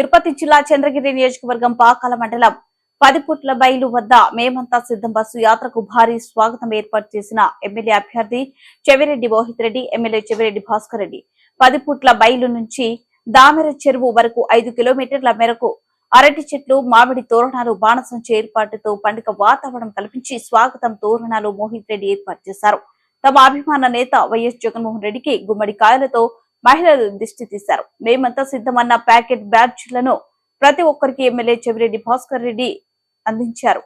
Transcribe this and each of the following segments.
తిరుపతి జిల్లా చంద్రగిరి నియోజకవర్గం పాకాల మండలం 10 పుట్ల బయలు వద్ద మేమంతా సిద్ధం బస్సు యాత్రకు భారీ స్వాగతం ఏర్పాటు చేసిన ఎమ్మెల్యే అభ్యర్థి చెవిరెడ్డి మోహిత్ రెడ్డి, ఎమ్మెల్యే చెవిరెడ్డి భాస్కర్ రెడ్డి 10 పుట్ల బయలు నుంచి దామెర చెరువు వరకు 5 కిలోమీటర్ల మేరకు అరటి చెట్లు, మామిడి తోరణాలు, బాణసంచ ఏర్పాటుతో పండుగ వాతావరణం కల్పించి స్వాగతం తోరణాలు మోహిత్ రెడ్డి ఏర్పాటు చేశారు. తమ అభిమాన నేత వైఎస్ జగన్మోహన్ రెడ్డికి గుమ్మడికాయలతో మహిళలు దిష్టి తీశారు. మేమంతా సిద్ధమన్న ప్యాకెట్ బ్యాడ్జ్లను ప్రతి ఒక్కరికి ఎమ్మెల్యే చెవిరెడ్డి భాస్కర్ రెడ్డి అందించారు.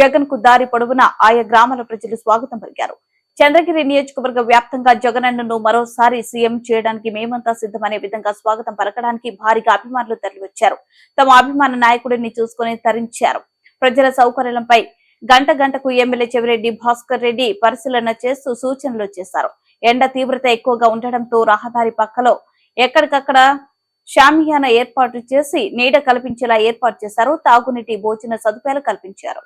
జగన్ కు దారి పొడవునా ఆయా గ్రామాల ప్రజలు స్వాగతం పలికారు. చంద్రగిరి నియోజకవర్గ వ్యాప్తంగా జగనన్నను మరోసారి సీఎం చేయడానికి మేమంతా సిద్ధమనే విధంగా స్వాగతం పలకడానికి భారీగా అభిమానులు తరలివచ్చారు. తమ అభిమాన నాయకుడిని చూసుకుని తరించారు. ప్రజల సౌకర్యాలపై గంట గంటకు ఎమ్మెల్యే చెవిరెడ్డి భాస్కర్ రెడ్డి పరిశీలన చేస్తూ సూచనలు చేశారు. ఎండ తీవ్రత ఎక్కువగా ఉండటంతో రహదారి పక్కలో ఎక్కడికక్కడ షామియానా ఏర్పాటు చేసి నీడ కల్పించేలా ఏర్పాటు చేశారు. తాగునీటి, భోజన సదుపాయాలు కల్పించారు.